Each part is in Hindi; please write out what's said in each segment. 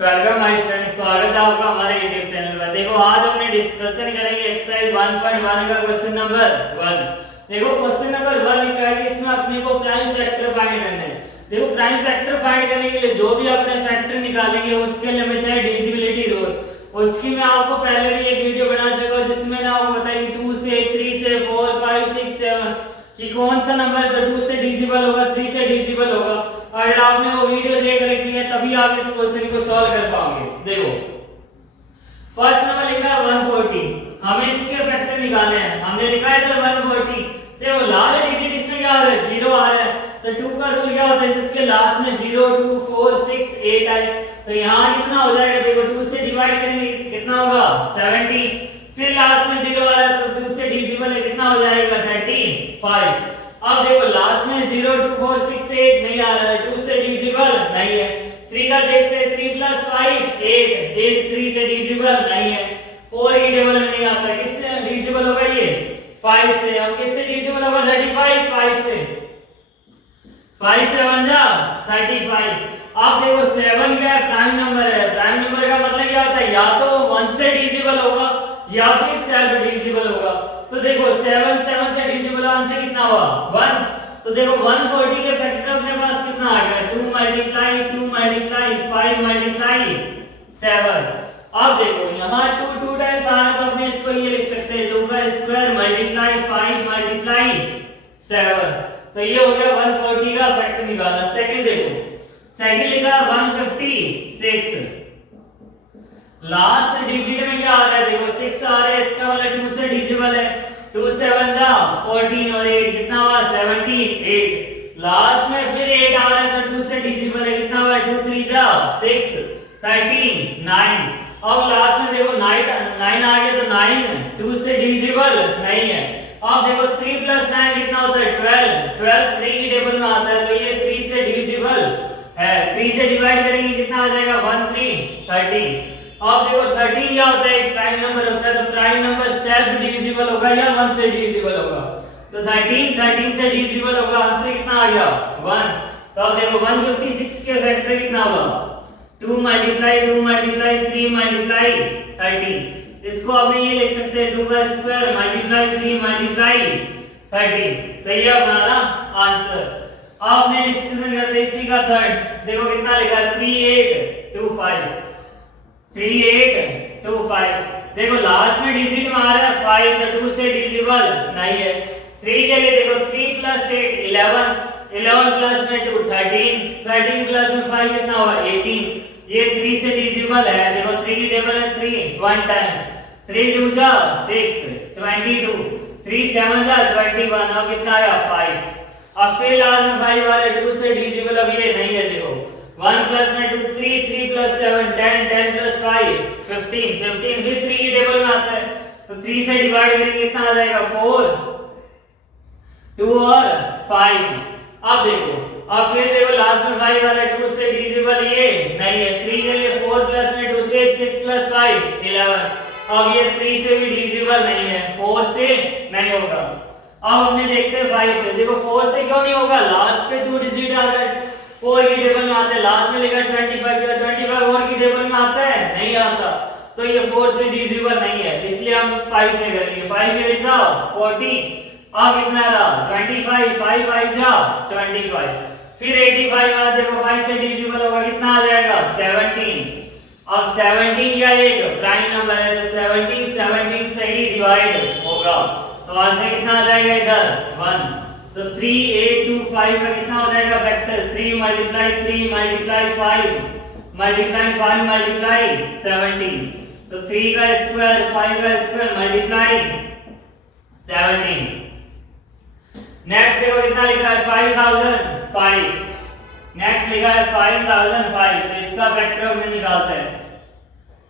वेलकम माय स्टूडेंट, स्वागत है आपका हमारे YouTube चैनल पर। देखो आज अपने डिस्कशन करेंगे एक्सरसाइज 1.1 का क्वेश्चन नंबर 1। देखो क्वेश्चन नंबर 1 लिखा है कि इसमें अपने को प्राइम फैक्टर फाइंड करना है। देखो प्राइम फैक्टर फाइंड करने के लिए जो भी अपने फैक्टर निकालेंगे उसके लिए हमें चाहिए डिविजिबिलिटी रूल। उसकी मैं आपको पहले भी एक वीडियो बना चुका हूं जिसमें ना आपको बताया कि 2 से 3 से 4 5 6 7 कि कौन सा नंबर जो 2 से डिविजिबल होगा 3 से डिविजिबल होगा। अगर आपने वो वीडियो देख रखी है तभी आप इस क्वेश्चन को सॉल्व कर पाओगे। देखो फर्स्ट नंबर लिखा है 140, हमें इसके फैक्टर निकालने हैं। हमने लिखा है इधर 140, देखो लास्ट डिजिट इसमें क्या आ रहा है, 0 आ रहा है। तो 2 का रूल क्या होता है, जिसके लास्ट में 0 2 4 6 8 आए तो यहाँ कितना हो जाएगा। देखो 2 से डिवाइड करेंगे कितना होगा 70, फिर लास्ट में 0 आ रहा है तो 2 से डिविजिबल है कितना हो जाएगा 35। अब देखो लास्ट में 0 2 4 6 8 नहीं आ रहा है, 2 से डिविजिबल नहीं है। 3 का देखते हैं, 3 + 5 8 8 3 से डिविजिबल नहीं है। 4 की टेबल में नहीं आता, किससे डिविजिबल होगा ये 5 से। अब किससे डिविजिबल होगा 35 5 से, 5 से 1 जा 35। अब देखो 7 क्या है, प्राइम नंबर है। प्राइम नंबर का मतलब क्या होता है, या तो 1 से डिविजिबल होगा या फिर सेल्फ डिविजिबल होगा। तो देखो 7 7 से डिविजिबल आंसर कितना हुआ 1। तो देखो 140 के फैक्टर अपने पास कितना आ गया 2 मल्टीप्लाई 2 मल्टीप्लाई 5 मल्टीप्लाई 7। अब देखो यहाँ 2 2 टाइम्स आ रहा है तो अपने इसको ये लिख सकते हैं 2 का स्क्वायर मल्टीप्लाई 5 मल्टीप्लाई 7। तो ये हो गया 140 का फैक्टर निकालना। सेकंड देखो, सेकंड लिखा 156, लास्ट डिजिट में क्या आ रहा है, देखो 6 आ रहा है, इसका मतलब 2 से डिविजिबल है। 2 7 जा 14 और 8 कितना हुआ 78। लास्ट में फिर 8 आ रहा है तो 2 से डिविजिबल है कितना हुआ 2 3 जा 6 13 9। अब लास्ट में देखो 9 आ गया तो 9 2 से डिविजिबल नहीं है। अब देखो 3 + 9 कितना होता है 12 3 की टेबल में आता है तो ये 3 से डिविजिबल है। 3 से डिवाइड करेंगे कितना आ जाएगा 1 3 13। अब देखो 13 क्या होता है, एक प्राइम नंबर होता है तो प्राइम नंबर सेल्फ डिविजिबल होगा या 1 से डिविजिबल होगा। तो 13 से डिविजिबल होगा, आंसर कितना आ गया 1। तो अब देखो 156 के फैक्टर कितना होगा 2 मल्टीप्लाई 2 मल्टीप्लाई 3 मल्टीप्लाई 13। इसको आपने ये लिख सकते हैं 2 का स्क्वायर मल्टीप्लाई 3 मल्टीप्लाई 13। तो ये हमारा आंसर। अब हमने डिस्कशन करते हैं इसी का थर्ड। देखो कितना लिखा 3825 3825। देखो लास्ट में डिजिट में आ रहा है 5 तो 2 से डिविजिबल नहीं है। 3 के लिए देखो 3 + 8 11 11 + 2 13 13 + 5 कितना हुआ 18। ये 3 से डिविजिबल है। देखो 3 की टेबल में 3 1 टाइम्स 3 2 जा 6 22 3 7 जा 21। अब कितना आया 5। अब फिर लास्ट में 5 वाले 2 से डिविजिबल अब ये नहीं है। देखो 1 + 2 3 3 + 7 10 10 + 5 15 15 भी 3 की टेबल में आता है तो 3 से डिवाइड करेंगे कितना आ जाएगा 4 2 और 5। अब देखो अब फिर देखो लास्ट में 5 वाला 2 से डिविजिबल ये नहीं है। 3 के लिए 4 + 2 6 6 + 5 11। अब ये 3 से भी डिविजिबल नहीं है, 4 से नहीं होगा। अब हमने देखते हैं 5 से। देखो 4 से क्यों नहीं होगा, लास्ट पे 2 डिजिट आ गए 4 की टेबल में आता है। लास्ट में लिखा 25 का 25 4 की टेबल में आता है नहीं आता, तो ये 4 से डिविजिबल नहीं है, इसलिए हम 5 से करेंगे। 5 8 जा 40। अब कितना रहा 25 5 5 जा 25। फिर 85 आ देखो 5 से डिविजिबल होगा कितना आ जाएगा 17। अब 17 का एक प्राइम नंबर है तो 17 से ही डिवाइड होगा तो आंसर कितना आ जाएगा इधर 1। तो 3 8 2 5 का कितना हो जाएगा factor 3 multiply 3 multiply 5 multiply 5 multiply 17। तो 3 का स्क्वायर 5 का स्क्वायर मल्टीप्लाई 17। नेक्स्ट देखो कितना लिखा है 5005। नेक्स्ट लिखा है 5005 तो इसका फैक्टर हमने निकालते हैं।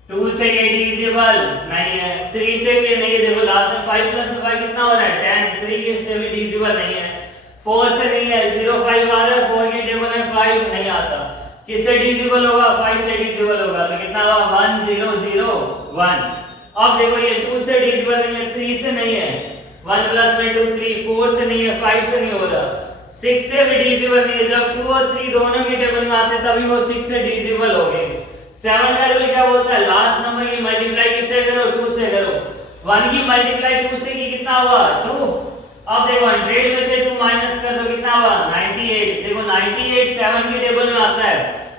2 से ये डिविजिबल नहीं है, 3 से भी नहीं है। देखो लास्ट में 5 + 5 कितना हो रहा है 10 3 से भी डिविजिबल नहीं है। 4 से नहीं है 0 5 आ रहा है 4 की टेबल में 5 नहीं आता, किससे डिविजिबल होगा 5 से डिविजिबल होगा तो कितना हुआ 1 0 0 1। अब देखो ये 2 से डिविजिबल नहीं है, 3 से नहीं है, 1 + 2 3 4 से नहीं है, 5 से नहीं हो रहा, 6 से भी डिविजिबल नहीं है। जब 2 और 3 दोनों की टेबल में आते तभी वो 6 से डिविजिबल हो गए। 7 1 की मल्टीप्लाई 2 से की कितना हुआ 2। अब देखो 100 में से 2 माइनस कर दो कितना हुआ 98। देखो 98 7 के टेबल में आता है,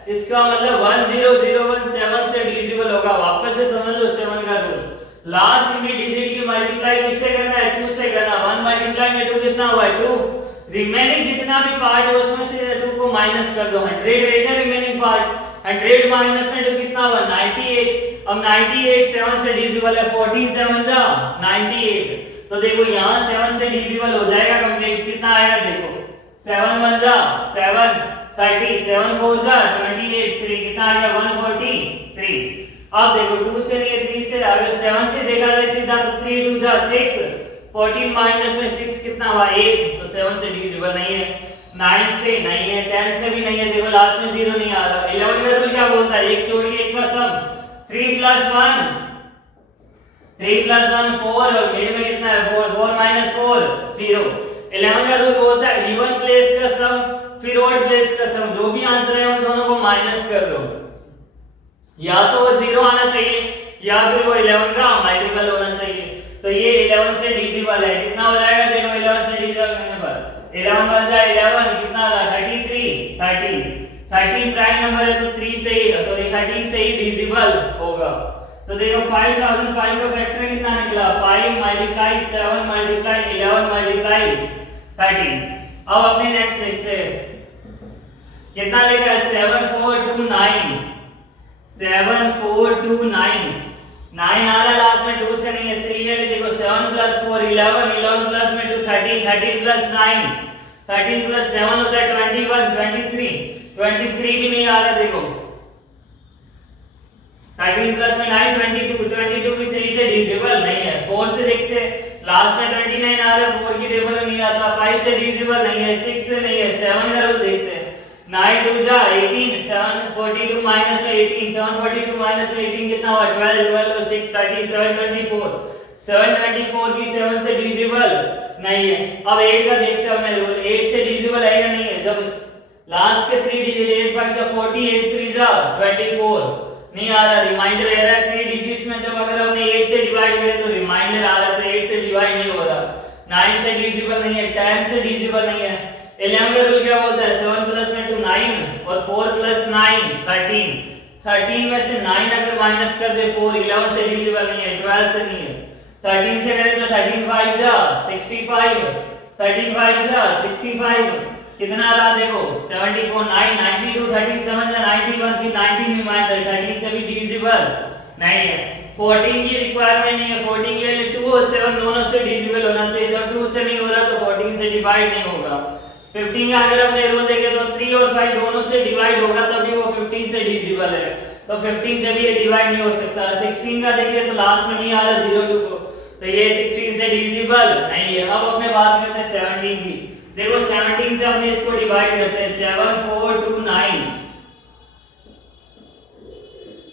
इसका मतलब 10017 से डिविजिबल होगा। वापस से समझ लो 7 का रूल। लास्ट में डिजिट की मल्टीप्लाई किससे करना है 2 से करना। 1 मल्टीप्लाई में 2 कितना हुआ 2। रिमेनिंग जितना भी पार्ट है उसमें से 2 को माइनस कर दो। 100 रहेगा रिमेनिंग पार्ट, 100 माइनस में 2 कितना हुआ 98। अब 98 7 से डिविजिबल है, 14 7 जा 98। तो देखो यहाँ 7 से डिविजिबल हो जाएगा कंप्लीट। कितना आएगा देखो 7 1 जा 7 30, 7 4 जा 28, 3 कितना आ गया 143। अब देखो 2 से नहीं 3 से, अगर 7 से देखा जाए सीधा तो 3 2 जा 6, 14 माइनस में 6 कितना हुआ 8, तो 7 से डिविजिबल नहीं है। 9 से नहीं है, 10 से भी नहीं है। देखो लास्ट में 0 नहीं आ रहा। 11 का रूल क्या बोलता है, एक छोड़ के एक का सम। 3 + 1 4 और मिड में कितना है 4, 4 - 4 0। 11 का रूल बोलता है इवन प्लेस का सम फिर ऑड प्लेस का सम, जो भी आंसर है उन दोनों को माइनस कर दो। या तो वो 0 आना चाहिए या फिर वो 11 का मल्टीपल होना चाहिए। तो ये 11 से डिविजिबल है। कितना हो जाएगा देखो 11 से डिविजिबल करने पर 11 बन जाए 11 कितना आ रहा 33 30। 13 प्राइम नंबर है तो 3 से ही 13 से ही डिविजिबल होगा। तो देखो 5005 का फैक्टर कितना निकला 5 × 7 × 11 × 13। अब अपने नेक्स्ट देखते हैं कितना लिखा है 7429 7429 9 आ रहा है लास्ट में 2 से नहीं है 3 है। देखो 7 + 4 11 11 प्लस में 2 13 13 + 9 13 + 7 होता है 21 23 23 भी नहीं आ रहा। देखो 13 + 9 22 22 भी 3 से डिविजिबल नहीं है। 4 से देखते लास्ट में 29 आ रहा है, 4 की टेबल में नहीं आता। 5 से डिविजिबल नहीं है, 6 से नहीं है। 7 का रूल देखते हैं 9 2 जा 18 7 42 माइनस में 18 7 42 माइनस में 18 कितना हुआ 12 12 6 30 7 24 7 24 भी 7 से डिविजिबल नहीं है। अब 8 का देखते हैं अपने रूल 8 से डिविजिबल है या नहीं है। जब लास्ट के 3 डिजिट 8 5 जा 40 8 3 जा 24 नहीं आ रहा, रिमाइंडर रह रहा है 3 डिजिट्स में। जब अगर हमने 8 से डिवाइड करें तो रिमाइंडर आ रहा है, तो 8 से डिवाइड नहीं हो रहा। 9 से डिविजिबल नहीं है, 10 से डिविजिबल नहीं है। 11 का रूल क्या बोलता है 7 + में 2 9 और 4 + 9 13 13 में से 9 अगर माइनस कर दे 4 11 से डिविजिबल नहीं है, 12 से नहीं है। 13 से करें तो 13 5 जा 65 13 5 जा 65 कितना आ रहा देखो 74 9 92 37 जा 91 फिर 19 रिमाइंडर 13 से भी डिविजिबल नहीं है। 14 की रिक्वायरमेंट नहीं है, 14 के लिए 2 और 7 दोनों से डिविजिबल होना चाहिए। जब 2 से नहीं हो रहा तो 14 से डिवाइड नहीं होगा। 15 का अगर अपने रूल देखें तो 3 और 5 दोनों से डिवाइड होगा तभी वो 15 से डिविजिबल है, तो 15 से भी ये डिवाइड नहीं हो सकता। 16 का देखिए तो लास्ट में नहीं आ रहा 0 2 को, तो ये 16 से डिविजिबल नहीं है। अब अपने बात करते हैं 17 की। देखो 17 से अपने इसको डिवाइड करते हैं 7 4 2 9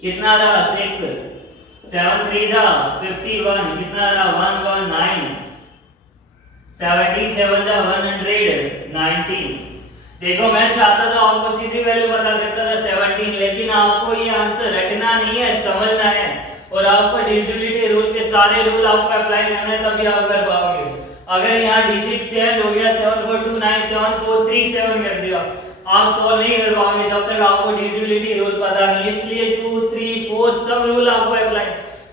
कितना रहा 6 7 3 जा 51 कितना रहा 1 1 9 17 7 जा 190। देखो मैं चाहता था आपको सीधी वैल्यू बता सकता था 17, लेकिन आपको ये आंसर रटना नहीं है, समझना है और आपको डिविजिबिलिटी रूल के सारे रूल आपको अप्लाई करना है, तभी आप कर पाओगे। अगर यहाँ डिजिट चेंज हो गया 7429 7437 कर दिया, आप सॉल्व नहीं कर पाओगे जब तक आपको डिविजिबिलिटी रूल पता नहीं। इसलिए 2 3 4 सब रूल आपको अप्लाई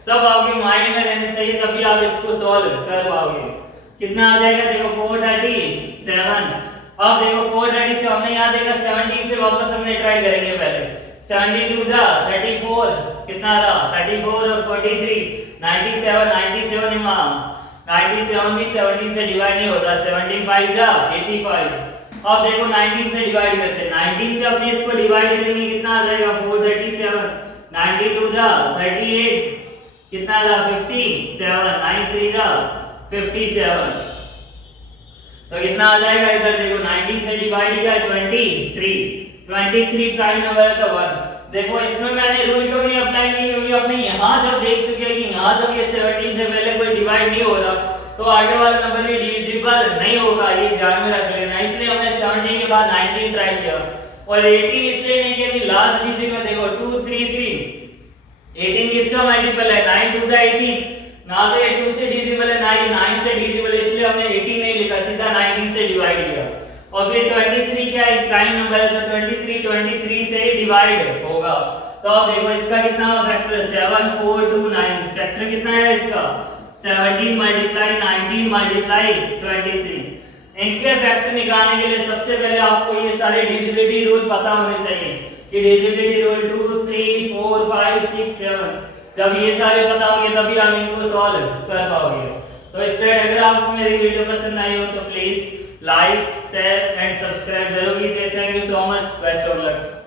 सब आपके माइंड में रहने चाहिए, तभी आप इसको सॉल्व कर पाओगे। कितना आ जाएगा देखो 437। अब देखो 430 से हमने यहाँ देखा 17 से वापस हमने ट्राई करेंगे पहले 72 जा 34 कितना रहा 34 और 43 97 97 इमाम 97 भी 17 से डिवाइड नहीं होता 17 5 जा 85। अब देखो 19 से डिवाइड करते हैं 19 से अपने इसको डिवाइड करेंगे कितना आ जाएगा 437 92 जा 38 कितना रहा 57 93 जा 57। तो कितना आ जाएगा इधर देखो 19 से डिवाइड किया 23 प्राइम नंबर है तो 1। देखो इसमें मैंने रूल क्यों नहीं अप्लाई की, क्योंकि अपने यहाँ जब देख चुके हैं कि यहाँ जब ये 17 से पहले कोई डिवाइड नहीं हो रहा तो आगे वाला नंबर भी डिविजिबल नहीं होगा, ये ध्यान में रख लेना। इसलिए हमने 17 के बाद 19 ट्राई किया और 18 इसलिए नहीं किया कि लास्ट डिजिट में देखो 2 3 3 18 किसका मल्टीपल है 9 2 जा 18 ना, तो ये 2 से 9 से डिविजिबल इसलिए हमने 18 नहीं लिखा, सीधा 19 से डिवाइड किया। और फिर 23 क्या एक प्राइम नंबर है तो 23 से डिवाइड होगा। तो अब देखो इसका कितना फैक्टर 7 4 2 9, फैक्टर कितना है इसका 17 मल्टीप्लाई 19 मल्टीप्लाई 23। इनके फैक्टर निकालने के लिए सबसे पहले आपको ये सारे डिविजिबिलिटी रूल पता होने चाहिए कि डिविजिबिलिटी रूल 2 3 4 5 6 7, जब ये सारे पता होंगे तभी हम इनको सॉल्व कर पाओगे। तो स्टूडेंट अगर आपको मेरी वीडियो पसंद आई हो तो please like share and subscribe जरूर कीजिए। Thank you so much, best of luck.